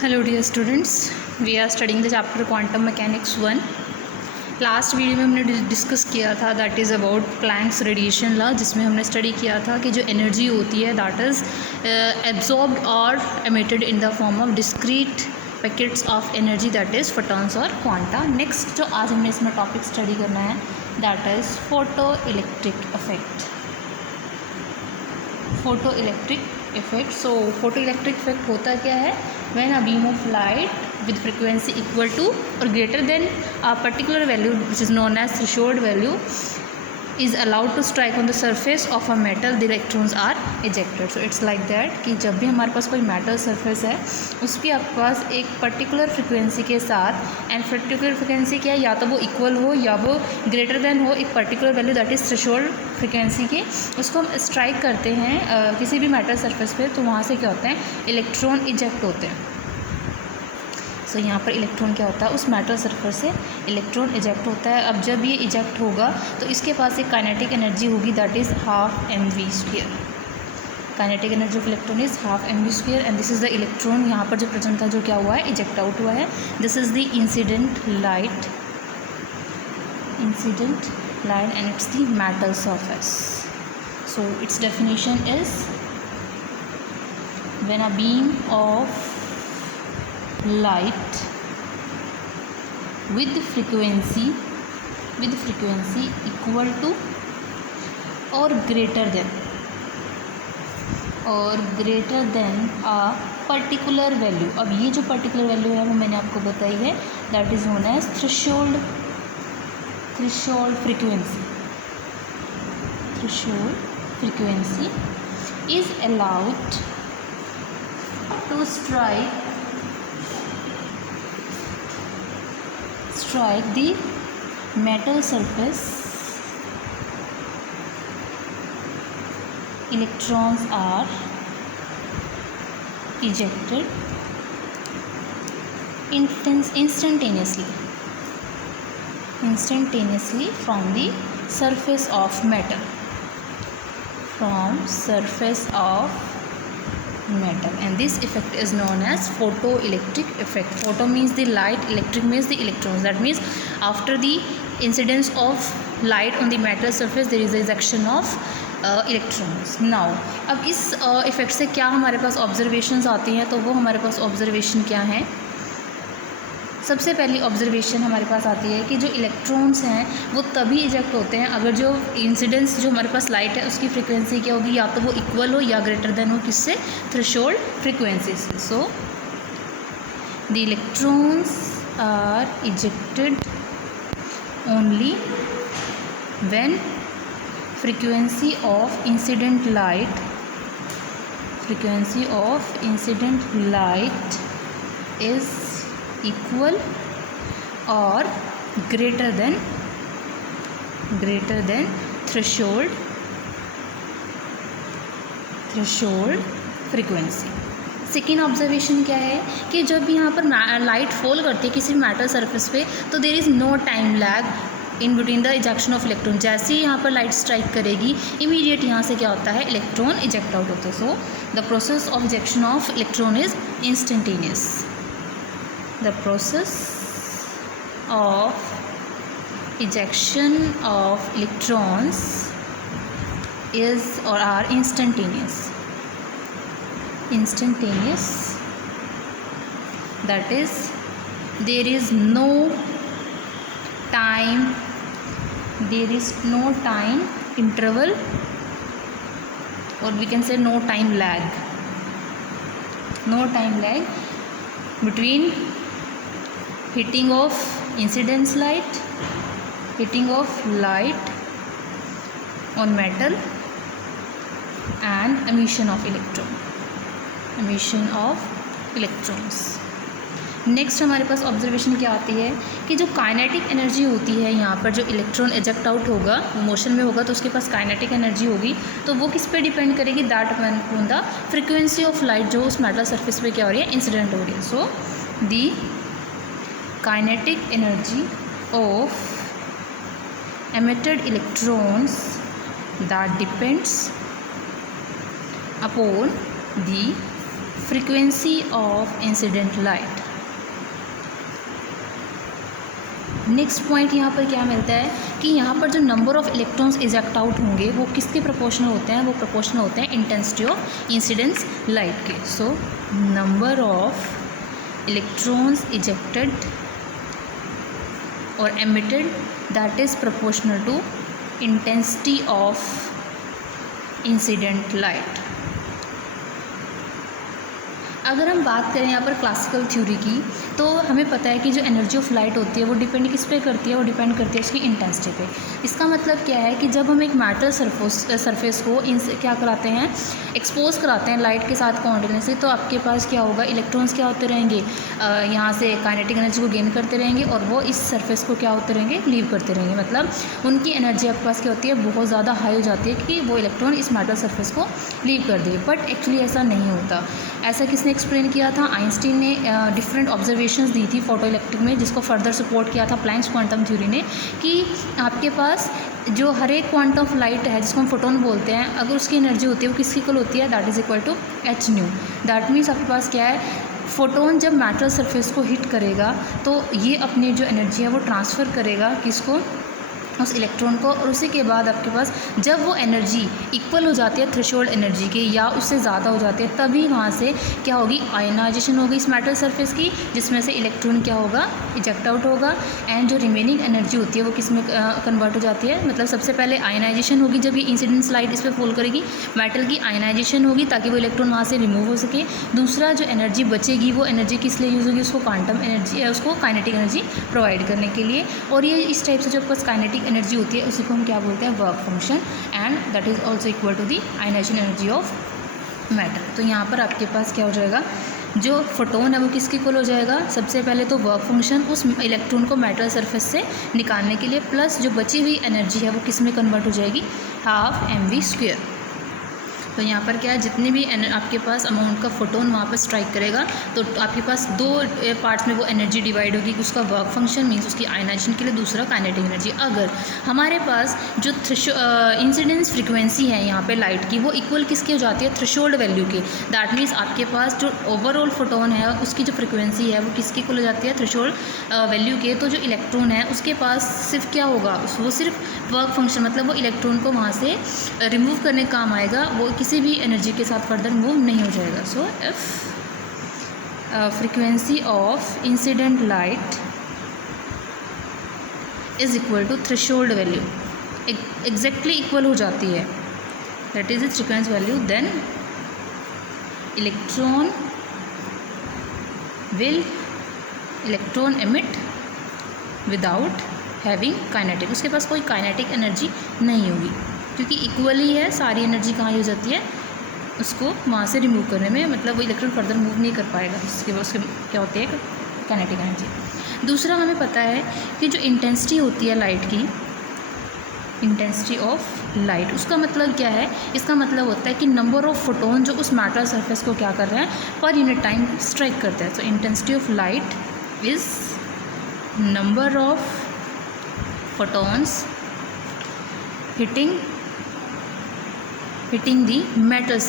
Hello dear students, we are studying the chapter quantum mechanics 1। Last video में हमने discuss किया था that is about Planck's radiation law, जिसमें हमने study किया था कि जो एनर्जी होती है दैट इज़ एब्जॉर्ब्ड और emitted in the form of discrete packets of energy that is photons और क्वांटा। नेक्स्ट जो आज हमने इसमें टॉपिक स्टडी करना है that is photo electric effect. Photo electric effect. So photo electric effect होता क्या है? when a beam of light with frequency equal to or greater than a particular value which is known as threshold value is allowed to strike on the surface of a metal, the electrons are ejected. So it's like that कि जब भी हमारे पास कोई metal surface है उसके पास एक particular frequency के साथ, एंड पर्टिकुलर फ्रिक्वेंसी क्या है, या तो वो इक्वल हो या वो ग्रेटर देन हो एक particular value that is threshold frequency की, उसको हम स्ट्राइक करते हैं किसी भी मेटल सरफेस पे, तो वहाँ से क्या होता है, इलेक्ट्रॉन इजेक्ट होते हैं। सो यहाँ पर इलेक्ट्रॉन क्या होता है, उस मेटल सरफेस से इलेक्ट्रॉन इजेक्ट होता है। अब जब ये इजेक्ट होगा तो इसके पास एक काइनेटिक एनर्जी होगी that is half mv²। Kinetic energy of electron is half mv², and this is the electron यहाँ पर जो प्रेजेंट था, जो क्या हुआ है, इजेक्ट आउट हुआ है। This is the incident light and it's the metal surface. So it's definition is when a beam of light with frequency equal to or greater than a particular value। अब ये जो particular value है वो मैंने आपको बताई है, that is known as threshold frequency is allowed to strike the metal surface. Electrons are ejected instantaneously from the surface of metal, and this effect is known as photoelectric effect. Photo means the light, electric means the electrons. That means after the incidence of light on the metal surface there is a ejection of electrons. Now अब इस effect से क्या हमारे पास observations आती हैं, तो वो हमारे पास ऑब्जर्वेशन क्या हैं? सबसे पहली ऑब्जर्वेशन हमारे पास आती है कि जो इलेक्ट्रॉन्स हैं वो तभी इजेक्ट होते हैं अगर जो इंसिडेंस जो हमारे पास लाइट है उसकी फ्रीक्वेंसी क्या होगी, या तो वो इक्वल हो या ग्रेटर देन हो किससे, थ्रेशोल्ड फ्रीक्वेंसी से। So the electrons are ejected only when frequency of incident light is equal or greater than threshold frequency। Second observation क्या है कि जब यहाँ पर लाइट फॉल करती है किसी मेटल सरफेस पे, तो there is no time lag in between the ejection of electron. जैसे ही यहाँ पर लाइट स्ट्राइक करेगी इमीडिएट यहाँ से क्या होता है, इलेक्ट्रॉन इजेक्ट आउट होता है। So the process of ejection of electron is instantaneous. The process of ejection of electrons is or are instantaneous. That is, there is no time interval, or we can say no time lag between hitting of incidence light on metal and emission of electrons। Next हमारे पास observation क्या आती है कि जो kinetic energy होती है, यहाँ पर जो इलेक्ट्रॉन इजेक्ट आउट होगा, मोशन में होगा, तो उसके पास काइनेटिक एनर्जी होगी, तो वो किस पे डिपेंड करेगी, that depend on the frequency of light जो उस मेटल सरफेस पे क्या हो रही है, इंसिडेंट हो रही है। सो दी kinetic energy of emitted electrons that depends upon the frequency of incident light. Next point यहाँ पर क्या मिलता है कि यहाँ पर जो number of electrons eject out होंगे वो किसके प्रोपोर्शनल होते हैं, वो प्रोपोर्शनल होते हैं इंटेंसिटी ऑफ इंसिडेंस लाइट के। So number of electrons ejected और emitted that is proportional to intensity of incident light. अगर हम बात करें यहाँ पर क्लासिकल थ्योरी की, तो हमें पता है कि जो एनर्जी ऑफ लाइट होती है वो डिपेंड किस पे करती है, वो डिपेंड करती है उसकी इंटेंसिटी पे। इसका मतलब क्या है कि जब हम एक मेटल सरफेस को क्या कराते हैं, एक्सपोज कराते हैं लाइट के साथ कॉन्टिन्यूसली, तो आपके पास क्या होगा, इलेक्ट्रॉन्स क्या होते रहेंगे, यहाँ से काइनेटिक एनर्जी को गेन करते रहेंगे और वो इस सरफेस को क्या होते रहेंगे, लीव करते रहेंगे। मतलब उनकी एनर्जी आपके पास क्या होती है, बहुत ज़्यादा हाई हो जाती है कि वो इलेक्ट्रॉन इस मेटल सरफेस को लीव कर दिए। बट एक्चुअली ऐसा नहीं होता। ऐसा किसने एक्सप्लेन किया था, आइंस्टीन ने डिफरेंट ऑब्जर्वेशंस दी थी फोटो इलेक्ट्रिक में, जिसको फर्दर सपोर्ट किया था प्लैंक्स क्वांटम थ्योरी ने, कि आपके पास जो हर एक क्वांटम ऑफ लाइट है जिसको हम फोटोन बोलते हैं, अगर उसकी एनर्जी होती है वो किसकी इक्वल होती है, that is equal to h nu. That means आपके पास क्या है, फोटोन जब मेटल सरफेस को हिट करेगा तो ये अपनी जो एनर्जी है वो ट्रांसफ़र करेगा किसको, उस इलेक्ट्रॉन को, और उसी के बाद आपके पास जब वो एनर्जी इक्वल हो जाती है थ्रेशोल्ड एनर्जी के या उससे ज़्यादा हो जाती है, तभी वहाँ से क्या होगी, आयनाइजेशन होगी इस मेटल सरफेस की, जिसमें से इलेक्ट्रॉन क्या होगा, इजेक्ट आउट होगा। एंड जो रिमेनिंग एनर्जी होती है वो किस में कन्वर्ट हो जाती है, मतलब सबसे पहले आयनाइजेशन होगी जब ये इंसिडेंस लाइट इस पर फॉल करेगी, मेटल की आयनाइजेशन होगी ताकि वो इलेक्ट्रॉन वहाँ से रिमूव हो सके। दूसरा जो एनर्जी बचेगी वो एनर्जी किस लिए यूज़ होगी, उसको क्वांटम एनर्जी, उसको काइनेटिक एनर्जी प्रोवाइड करने के लिए। और ये इस टाइप से जो आपके पास काइनेटिक एनर्जी होती है उसी को हम क्या बोलते हैं, work function, and that is also equal to the ionisation energy of matter. तो यहाँ पर आपके पास क्या हो जाएगा, जो फोटोन है वो किसके इक्वल हो जाएगा, सबसे पहले तो वर्क फंक्शन उस इलेक्ट्रॉन को मेटल सरफेस से निकालने के लिए, प्लस जो बची हुई एनर्जी है वो किस में कन्वर्ट हो जाएगी, हाफ mv²। तो यहाँ पर क्या है, जितने भी आपके पास अमाउंट का फोटोन वहाँ पर स्ट्राइक करेगा तो आपके पास दो पार्ट्स में वो एनर्जी डिवाइड होगी, उसका वर्क फंक्शन मीन्स उसकी आयनाइजेशन के लिए, दूसरा काइनेटिक एनर्जी। अगर हमारे पास जो इंसिडेंस फ्रीक्वेंसी है यहाँ पे लाइट की, वो इक्वल किसकी हो जाती है, थ्रेशोल्ड वैल्यू के, दैट मीन्स आपके पास जो ओवरऑल फोटोन है उसकी जो फ्रीक्वेंसी है वो किसकी इक्वल हो जाती है, थ्रेशोल्ड वैल्यू के। तो जो इलेक्ट्रॉन है उसके पास सिर्फ क्या होगा, वो सिर्फ वर्क फंक्शन, मतलब वो इलेक्ट्रॉन को वहाँ से रिमूव करने का काम आएगा, वो किसी भी एनर्जी के साथ फर्दर मूव नहीं हो जाएगा। So if frequency of incident light is equal to threshold value, exactly equal हो जाती है, that is its frequency value, then electron emit without having kinetic, उसके पास कोई काइनेटिक एनर्जी नहीं होगी, क्योंकि इक्वली है, सारी एनर्जी कहाँ यूज होती है, उसको वहाँ से रिमूव करने में, मतलब वो इलेक्ट्रॉन फर्दर मूव नहीं कर पाएगा, उसके क्या होती है, काइनेटिक एनर्जी। दूसरा हमें पता है कि जो इंटेंसिटी होती है लाइट की, इंटेंसिटी ऑफ लाइट, उसका मतलब क्या है, इसका मतलब होता है कि नंबर ऑफ फोटोन जो उस मेटल सरफेस को क्या कर रहे हैं, पर यूनिट टाइम स्ट्राइक करते हैं। सो intensity of light is number of photons hitting the metal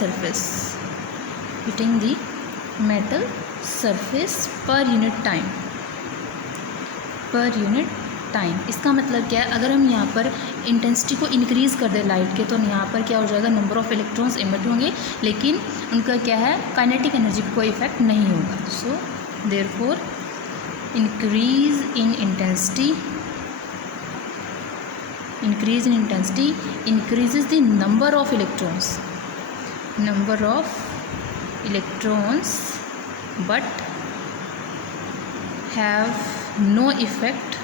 surface per unit time। इसका मतलब क्या है, अगर हम यहाँ पर इंटेंसिटी को इंक्रीज़ कर दें लाइट के, तो यहाँ पर क्या हो जाएगा, नंबर ऑफ इलेक्ट्रॉन्स एमिट होंगे, लेकिन उनका क्या है, काइनेटिक एनर्जी पर कोई इफेक्ट नहीं होगा। So therefore increase in intensity increases the number of electrons but have no effect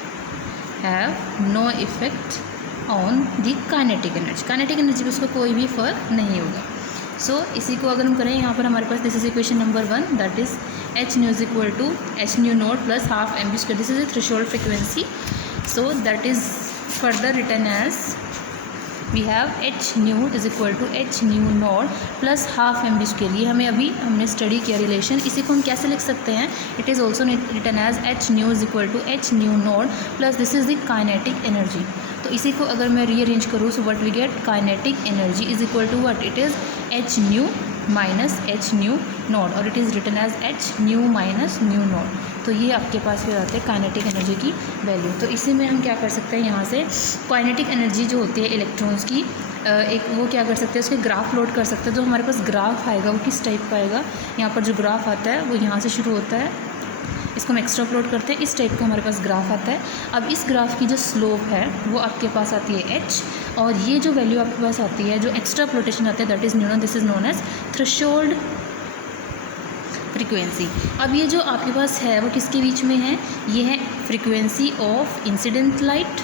on the kinetic energy पे उसको कोई भी फर्क नहीं होगा। सो इसी को अगर हम करें, यहाँ पर हमारे पास this is equation number 1, that is h nu is equal to h nu naught plus half mv²। This is a threshold frequency, so that is further written as we have h nu is equal to h nu naught plus half mv²। ये हमने study किया relation, इसी को हम कैसे लिख सकते हैं, it is also written as h nu is equal to h nu naught plus this is the kinetic energy। तो इसी को अगर मैं रीअरेंज करूँ, so what we get, kinetic energy is equal to what, it is h nu minus h nu naught, और it is written as h nu minus nu naught. तो ये आपके पास फिर आते हैं काइनेटिक एनर्जी की वैल्यू। तो इसी में हम क्या कर सकते हैं, यहाँ से काइनेटिक एनर्जी जो होती है इलेक्ट्रॉन्स की एक वो क्या कर सकते हैं, उसके ग्राफ प्लॉट कर सकते हैं। जो हमारे पास ग्राफ आएगा वो किस टाइप का आएगा, यहाँ पर जो ग्राफ आता है वो यहाँ से शुरू होता है, इसको हम एक्स्ट्रा प्लॉट करते हैं, इस टाइप का हमारे पास ग्राफ आता है। अब इस ग्राफ की जो स्लोप है वो आपके पास आती है h, और ये जो वैल्यू आपके पास आती है जो एक्स्ट्रा प्लॉटेशन आता है that is known, this is known as threshold frequency. अब ये जो आपके पास है वो किसके बीच में है, ये है frequency of incident light,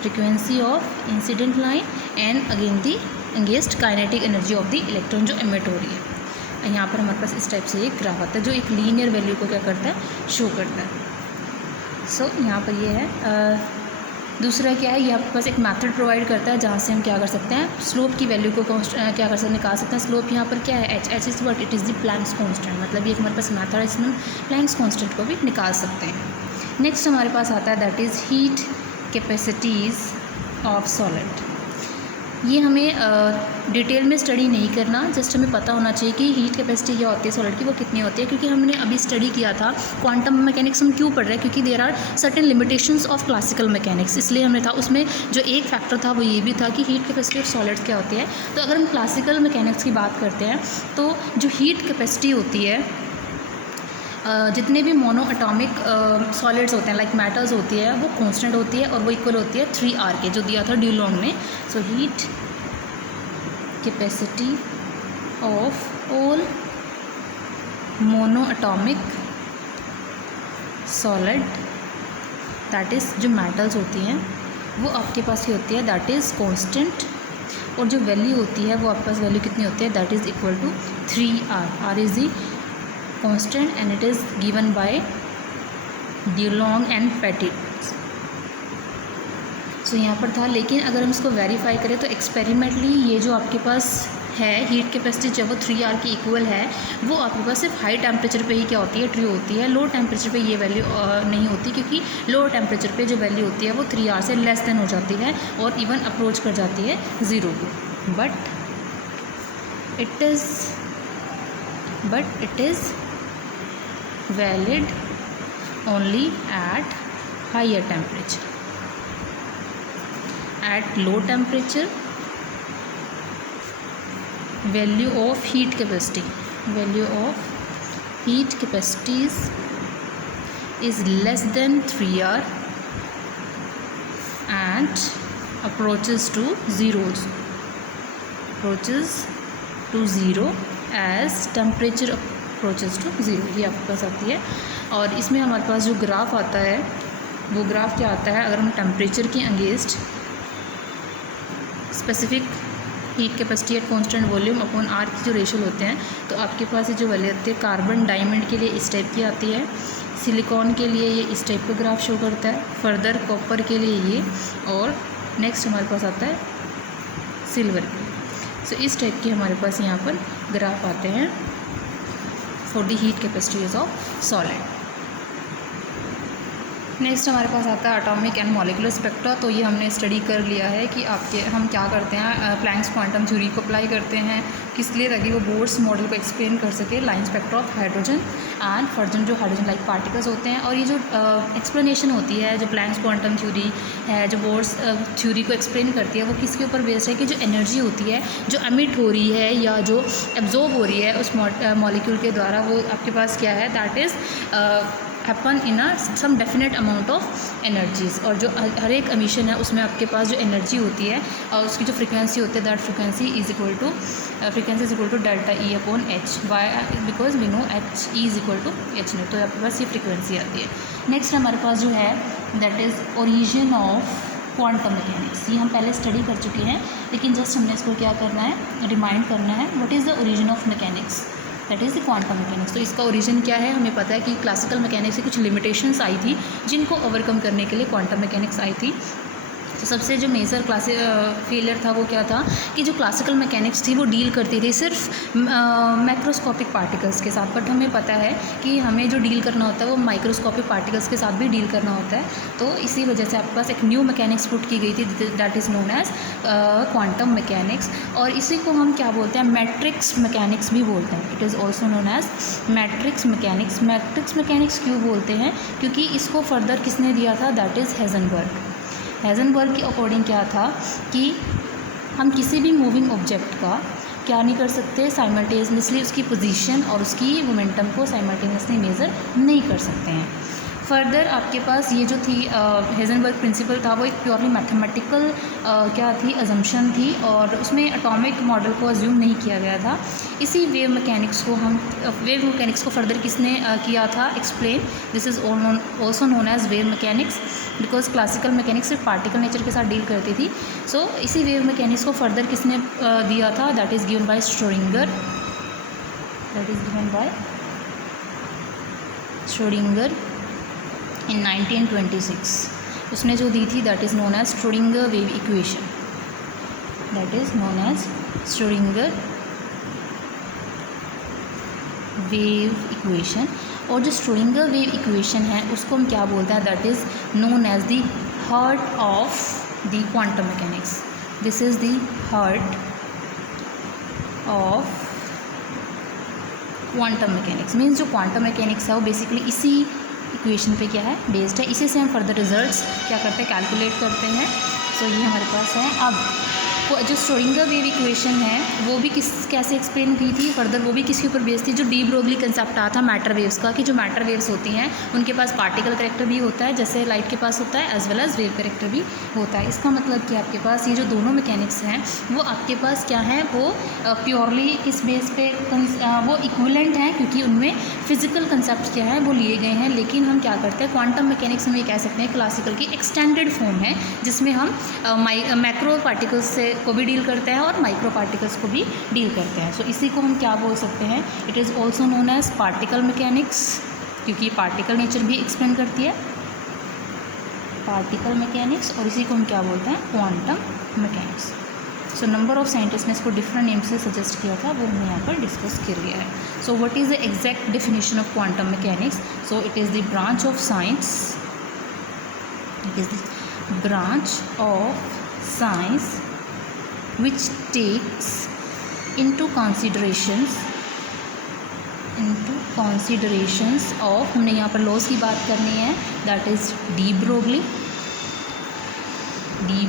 frequency of incident light and again the against kinetic energy of the electron जो एमिट हो रही है। यहाँ पर हमारे पास इस टाइप से एक ग्राफ आता है जो एक लीनियर वैल्यू को क्या करता है, शो करता है। सो यहाँ पर ये है। दूसरा क्या है, ये आपके पास एक मेथड प्रोवाइड करता है जहाँ से हम क्या कर सकते हैं, स्लोप की वैल्यू को क्या कर सकते हैं, निकाल सकते हैं। स्लोप यहाँ पर क्या है, H is what, it is the Planck's constant, मतलब ये हमारे पास मेथड है, इसमें प्लैंक्स कांस्टेंट को भी निकाल सकते हैं। नेक्स्ट हमारे पास आता है that is heat capacities of solid. ये हमें डिटेल में स्टडी नहीं करना, जस्ट हमें पता होना चाहिए कि हीट कैपेसिटी क्या होती है सॉलिड की, वो कितनी होती है, क्योंकि हमने अभी स्टडी किया था क्वांटम मैकेनिक्स हम क्यों पढ़ रहे हैं, क्योंकि there are certain limitations of classical mechanics, इसलिए हमने था उसमें जो एक फैक्टर था वो ये भी था कि हीट कैपेसिटी ऑफ सॉलिड्स क्या होती है। तो अगर हम क्लासिकल मैकेनिक्स की बात करते हैं तो जो हीट कैपेसिटी होती है जितने भी मोनो एटॉमिक सॉलिड्स होते हैं लाइक मेटल्स होती है वो कांस्टेंट होती है और वो इक्वल होती है 3R के, जो दिया था ड्यूलॉन्ग में। So heat capacity of all mono atomic solid that is जो मेटल्स होती हैं वो आपके पास ही होती है दैट इज़ कांस्टेंट, और जो वैल्यू होती है वो आपके पास वैल्यू कितनी होती है that is equal to 3R। R is the constant and it is given by Dulong and Petit। सो यहाँ पर था, लेकिन अगर हम इसको वेरीफाई करें तो एक्सपेरिमेंटली ये जो आपके पास है हीट कैपेसिटी जब वो 3R के इक्वल है वो आपके पास सिर्फ हाई टेम्परेचर पे ही क्या होती है, ट्रू होती है। लो टेम्परेचर पे ये वैल्यू नहीं होती, क्योंकि लो टेम्परेचर पे जो वैल्यू होती है वो 3R से लेस देन हो जाती है और इवन अप्रोच कर जाती है ज़ीरो को। But it is valid only at higher temperature. At low temperature value of heat capacity is less than 3R and approaches to zero as temperature approaches to zero, ये आपके पास आती है। और इसमें हमारे पास जो ग्राफ आता है वो ग्राफ क्या आता है, अगर हम टेम्परेचर के against specific heat capacity at constant volume upon R की जो रेशियो होते हैं तो आपके पास ये जो वैल्यू आती है कार्बन डायमंड के लिए इस टाइप की आती है, सिलिकॉन के लिए ये इस टाइप का ग्राफ शो करता है, फर्दर कॉपर के लिए ये, और नेक्स्ट हमारे पास आता है सिल्वर के लिए। सो इस टाइप के हमारे पास यहाँ पर ग्राफ आते हैं for the heat capacities of solid. Next हमारे पास आता है एटॉमिक एंड मॉलिक्यूलर स्पेक्ट्रा। तो ये हमने स्टडी कर लिया है कि हम क्या करते हैं, प्लैंक्स क्वांटम थ्योरी को अप्लाई करते हैं किस लिए, ताकि वो बोर्स मॉडल को एक्सप्लेन कर सके, line spectra of hydrogen and फर्जन जो हाइड्रोजन लाइक पार्टिकल्स होते हैं। और ये जो एक्सप्लेनेशन होती है जो प्लैंक्स क्वांटम थ्योरी है जो बोर्स थ्योरी को एक्सप्लेन करती है वो किसके ऊपर बेस्ड है कि जो एनर्जी होती है जो एमिट हो रही है या जो एब्जॉर्ब हो रही है उस मॉलिक्यूल के द्वारा, वो आपके पास क्या है that is happen in some definite amount of energies. और जो हर एक एमिशन है उसमें आपके पास जो एनर्जी होती है और उसकी जो फ्रीक्वेंसी होती है that frequency is equal to delta E upon h, why because we know h E is equal to h nu. तो आपके पास ये फ्रीक्वेंसी आती है। नेक्स्ट हमारे पास जो है that is origin of quantum mechanics. ये हम पहले स्टडी कर चुके हैं लेकिन जस्ट हमने इसको क्या करना है, रिमाइंड करना है। What is the origin of mechanics, that is the quantum mechanics. तो इसका ओरिजिन क्या है, हमें पता है कि क्लासिकल मैकेनिक्स से कुछ लिमिटेशंस आई थी जिनको ओवरकम करने के लिए क्वांटम मैकेनिक्स आई थी। तो सबसे जो मेजर फेलियर था वो क्या था कि जो क्लासिकल मैकेनिक्स थी वो डील करती थी सिर्फ मैक्रोस्कोपिक पार्टिकल्स के साथ, बट हमें पता है कि हमें जो डील करना होता है वो माइक्रोस्कोपिक पार्टिकल्स के साथ भी डील करना होता है। तो इसी वजह से आपके पास एक न्यू मैकेनिक्स पुट की गई थी, that is known as quantum mechanics. और इसी को हम क्या बोलते हैं, मैट्रिक्स मैकेनिक्स भी बोलते हैं। It is also known as matrix mechanics. Matrix mechanics क्यों बोलते हैं, क्योंकि इसको फर्दर किसने दिया था, दैट इज़ हेज़नबर्ग। हेज़नबर्ग के अकॉर्डिंग क्या था कि हम किसी भी मूविंग ऑब्जेक्ट का क्या नहीं कर सकते, साइमल्टेनियसली उसकी पोजीशन और उसकी मोमेंटम को साइमल्टेनियसली मेज़र नहीं कर सकते हैं। फर्दर आपके पास ये जो थी हेज़नबर्ग प्रिंसिपल था वो एक प्योरली मैथमेटिकल क्या थी, अजम्पशन थी, और उसमें एटॉमिक मॉडल को अज्यूम नहीं किया गया था। इसी वेव मैकेनिक्स को फर्दर किसने किया था, explain. This is also known as wave mechanics, because classical mechanics सिर्फ पार्टिकल नेचर के साथ डील करती थी। सो इसी वेव मैकेनिक्स को फर्दर किसने दिया था, that is given by Schrodinger in 1926। उसने जो दी थी that is known as Schrodinger wave equation, that is known as Schrodinger wave equation. और जो श्रोडिंगर वेव इक्वेशन है उसको हम क्या बोलते हैं, that is known as the heart of the quantum mechanics. This is the heart of quantum mechanics. Means जो quantum mechanics है वो बेसिकली इसी इक्वेशन पे क्या है, बेस्ड है। इसी से हम फर्दर रिजल्ट्स क्या करते हैं, कैलकुलेट करते हैं। सो ये हमारे पास है। अब जो श्रोडिंगर वेव इक्वेशन है वो भी कैसे एक्सप्लेन की थी फर्दर, वो भी किसके ऊपर बेस्ड थी, जो डी ब्रोगली कंसेप्ट आया था मैटर वेव्स का, कि जो मैटर वेव्स होती हैं उनके पास पार्टिकल करेक्टर भी होता है, जैसे लाइट के पास होता है, as well as wave character भी होता है। इसका मतलब कि आपके पास ये जो दोनों मैकेनिक्स हैं वो आपके पास क्या है, वो प्योरली किस बेस पे वो इक्विवेलेंट हैं, क्योंकि उनमें फिजिकल कंसेप्ट क्या है वो लिए गए हैं। लेकिन हम क्या करते हैं, क्वांटम मैकेनिक्स हम ये कह सकते हैं क्लासिकल की एक्सटेंडेड फॉर्म है, जिसमें हम मैक्रो पार्टिकल्स से को भी डील करते हैं और माइक्रो पार्टिकल्स को भी डील करते हैं। सो इसी को हम क्या बोल सकते हैं, it is also known as particle mechanics, क्योंकि पार्टिकल नेचर भी एक्सप्लेन करती है पार्टिकल मैकेनिक्स। और इसी को हम क्या बोलते हैं, quantum mechanics. So number of scientist ने इसको डिफरेंट नेम से सजेस्ट किया था, वो हमने यहाँ पर डिस्कस कर लिया है। So what is the exact definition of quantum mechanics, so it is the branch of science, it is the branch of science which takes into considerations of, हमने यहाँ पर लॉज की बात करनी है, that is de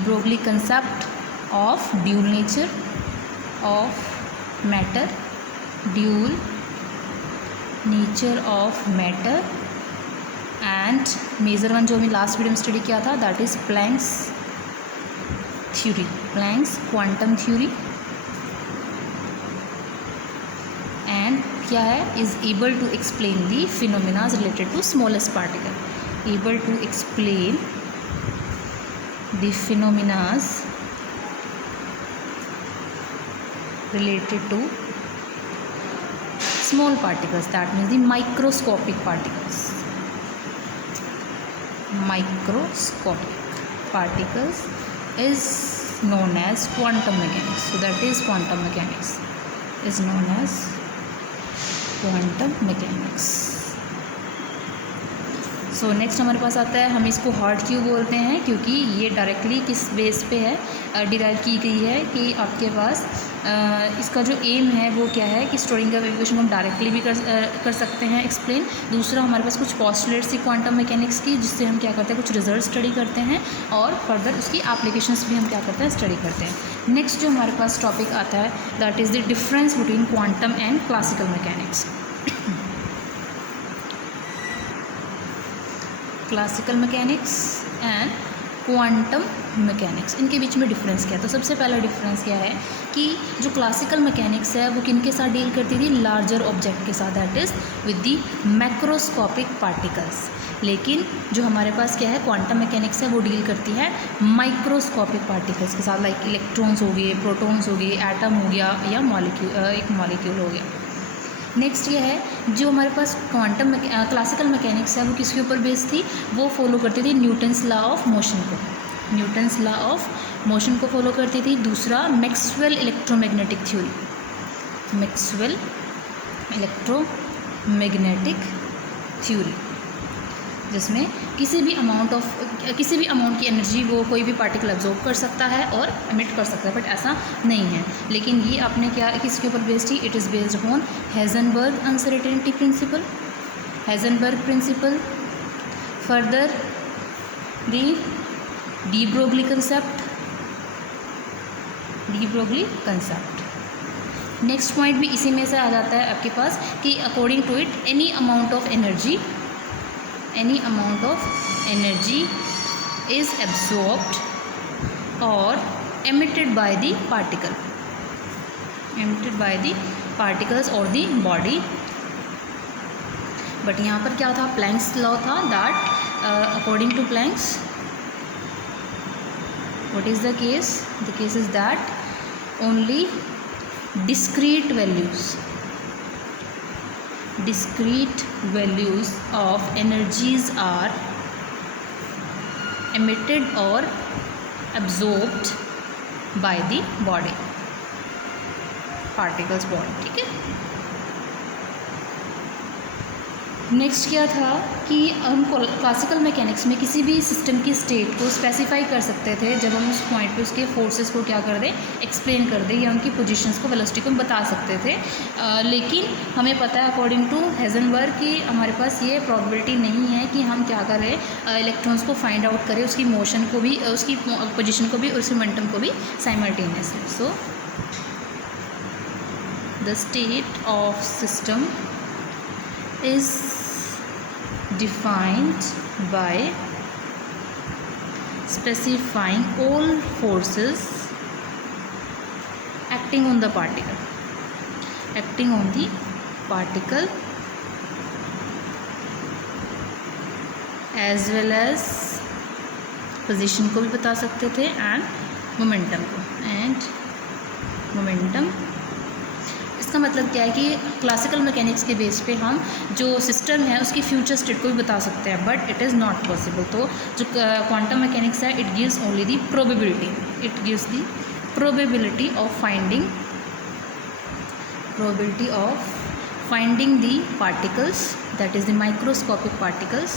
Broglie concept of dual nature of matter, dual nature of matter. And major one जो हमने last video में स्टडी किया था, that is Planck's theory, Planck's quantum theory. And क्या है, is able to explain the phenomena related to smallest particle, able to explain the phenomena related to small particles, that means the microscopic particles, is known as quantum mechanics. So that is quantum mechanics is known as quantum mechanics. So next हमारे पास आता है, हम इसको heart क्यों बोलते हैं, क्योंकि ये डायरेक्टली किस बेस पे है डिराइव की गई है, कि आपके पास इसका जो एम है वो क्या है कि श्रोडिंगर वेव इक्वेशन को हम डायरेक्टली भी कर सकते हैं एक्सप्लेन। दूसरा हमारे पास कुछ पॉस्टुलेट्स थी क्वांटम मैकेनिक्स की, जिससे हम क्या करते हैं, कुछ रिजल्ट स्टडी करते हैं और फर्दर उसकी एप्लीकेशंस भी हम क्या करते हैं, स्टडी करते हैं। नेक्स्ट जो हमारे पास टॉपिक आता है, that is the difference between quantum and classical mechanics. Classical mechanics and quantum mechanics, इनके बीच में डिफरेंस क्या है। तो सबसे पहला डिफरेंस क्या है कि जो क्लासिकल मैकेनिक्स है वो किन के साथ डील करती थी, लार्जर ऑब्जेक्ट के साथ, that is with the macroscopic particles. लेकिन जो हमारे पास क्या है, क्वांटम मैकेनिक्स है वो डील करती है माइक्रोस्कोपिक पार्टिकल्स के साथ, लाइक इलेक्ट्रॉन्स हो गए, प्रोटॉन्स हो गए, एटम हो गया, या एक मॉलिक्यूल हो गया। नेक्स्ट ये है, जो हमारे पास क्लासिकल मैकेनिक्स है वो किसके ऊपर बेस्ड थी, वो फॉलो करती थी न्यूटन्स लॉ ऑफ मोशन को। न्यूटन्स लॉ ऑफ मोशन को फॉलो करती थी। दूसरा Maxwell electromagnetic theory, Maxwell electromagnetic theory, जिसमें किसी भी अमाउंट की एनर्जी वो कोई भी पार्टिकल एब्जॉर्ब कर सकता है और एमिट कर सकता है, बट ऐसा नहीं है। लेकिन ये आपने क्या किसके ऊपर बेस्ड थी? It is based on Heisenberg uncertainty principle, Heisenberg principle, further the de Broglie concept, de Broglie concept. Next point भी इसी में से आ जाता है आपके पास कि according to it any amount of energy is absorbed or emitted by the particles or the body। But यहाँ पर क्या था? प्लैंक्स लॉ था that according to Planck's what is the case? The case is that only discrete values of energies are emitted or absorbed by the body, particles body। ठीक है। Next क्या था कि हम क्लासिकल मैकेनिक्स में किसी भी सिस्टम की स्टेट को स्पेसिफाई कर सकते थे जब हम उस पॉइंट पे उसके फोर्सेस को क्या कर दें, एक्सप्लेन कर दें, या उनकी पोजीशंस को, वेलोसिटी को बता सकते थे। लेकिन हमें पता है अकॉर्डिंग टू हेज़नबर्ग कि हमारे पास ये प्रोबेबिलिटी नहीं है कि हम क्या करें, इलेक्ट्रॉन्स को फाइंड आउट करें, उसकी मोशन को भी, उसकी पोजिशन को भी, उसकी मोमेंटम को भी simultaneously. So the state of system is defined by specifying all forces acting on the particle as well as position को भी बता सकते थे एंड मोमेंटम को। इसका मतलब क्या है कि क्लासिकल मैकेनिक्स के बेस पे हम जो सिस्टम है उसकी फ्यूचर स्टेट को भी बता सकते हैं, but it is not possible. तो जो क्वांटम मैकेनिक्स है it gives only the probability, it gives the probability of finding the particles, that is the microscopic particles,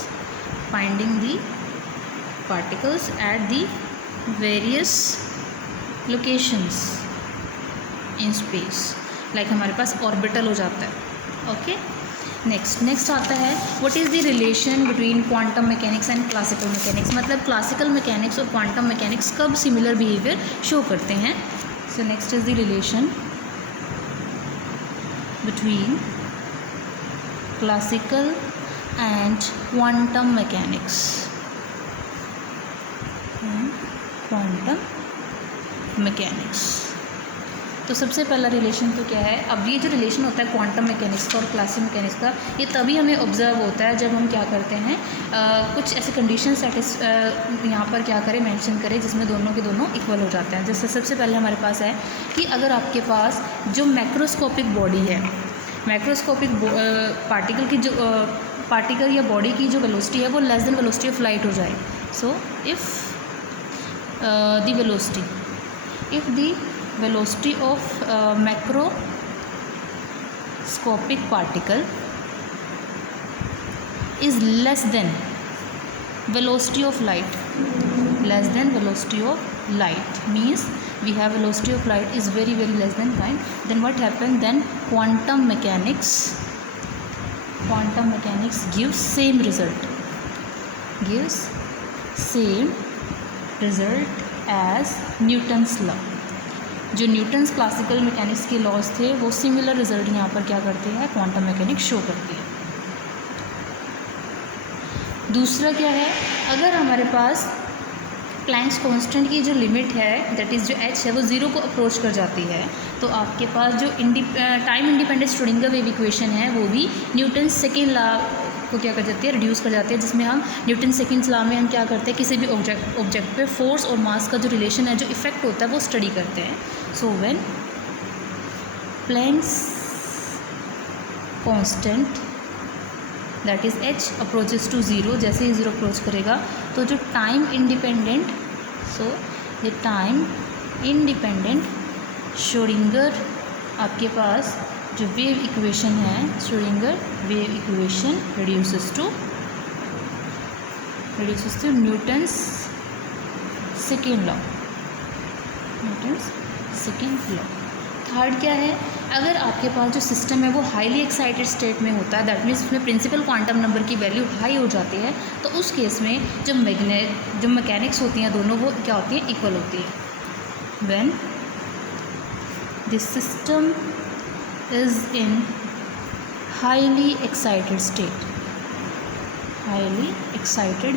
finding the particles at the various locations in space. Like हमारे पास orbital हो जाता है। Okay, next आता है what is the relation between quantum mechanics and classical mechanics. मतलब classical mechanics और quantum mechanics कब similar behaviour show करते हैं। So next is the relation between classical and quantum mechanics. तो सबसे पहला रिलेशन तो क्या है, अब ये जो रिलेशन होता है क्वांटम मैकेनिक्स का और क्लासिकल मैकेनिक्स का, ये तभी हमें ऑब्जर्व होता है जब हम क्या करते हैं, कुछ ऐसे कंडीशन यहाँ पर क्या करें, मेंशन करें जिसमें दोनों के दोनों इक्वल हो जाते हैं। जैसे सबसे पहले हमारे पास है कि अगर आपके पास जो मैक्रोस्कोपिक बॉडी है, मैक्रोस्कोपिक पार्टिकल की जो पार्टिकल या बॉडी की जो वेलोसिटी है वो less than velocity of light हो जाए। So if the velocity of macroscopic particle is less than velocity of light, means we have velocity of light is very less than light, then what happens, then quantum mechanics gives same result as Newton's law। जो Newton's classical mechanics के laws थे वो similar result यहाँ पर क्या करते हैं, quantum mechanics show करती है। दूसरा क्या है, अगर हमारे पास प्लैंक्स कांस्टेंट की जो लिमिट है, दैट इज़ जो h है वो ज़ीरो को अप्रोच कर जाती है, तो आपके पास जो time independent Schrodinger wave equation है वो भी न्यूटन सेकेंड लॉ को क्या कर जाती है, रिड्यूस कर जाती है, जिसमें हम न्यूटन सेकेंड लॉ में हम क्या करते हैं, किसी भी ऑब्जेक्ट पे फोर्स और मास का जो रिलेशन है, जो इफेक्ट होता है वो स्टडी करते हैं। So when Planck's constant that is h approaches to zero, जैसे ही ज़ीरो अप्रोच करेगा तो जो time independent so the time independent Schrodinger आपके पास जो वेव इक्वेशन है, Schrodinger wave equation reduces to Newton's second law, Newton's second law. Third क्या है, अगर आपके पास जो सिस्टम है वो हाईली एक्साइटेड स्टेट में होता है, दैट मीन्स उसमें प्रिंसिपल क्वांटम नंबर की वैल्यू हाई हो जाती है, तो उस केस में जो मैकेनिक्स होती हैं दोनों वो क्या होती हैं, इक्वल होती है। When the system is in highly excited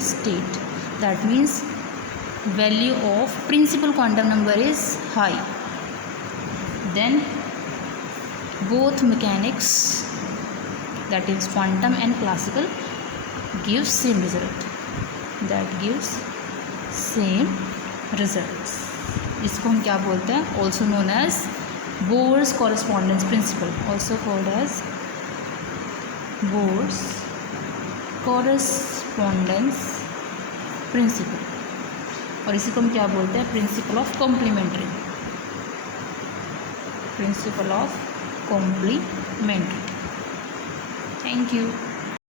state, that means value of principal quantum number is high, then both mechanics, that is quantum and classical, gives same result, इसको हम क्या बोलते हैं, also known as Bohr's correspondence principle, also called as Bohr's correspondence principle, और इसी को हम क्या बोलते हैं, principle of complementary. Thank you.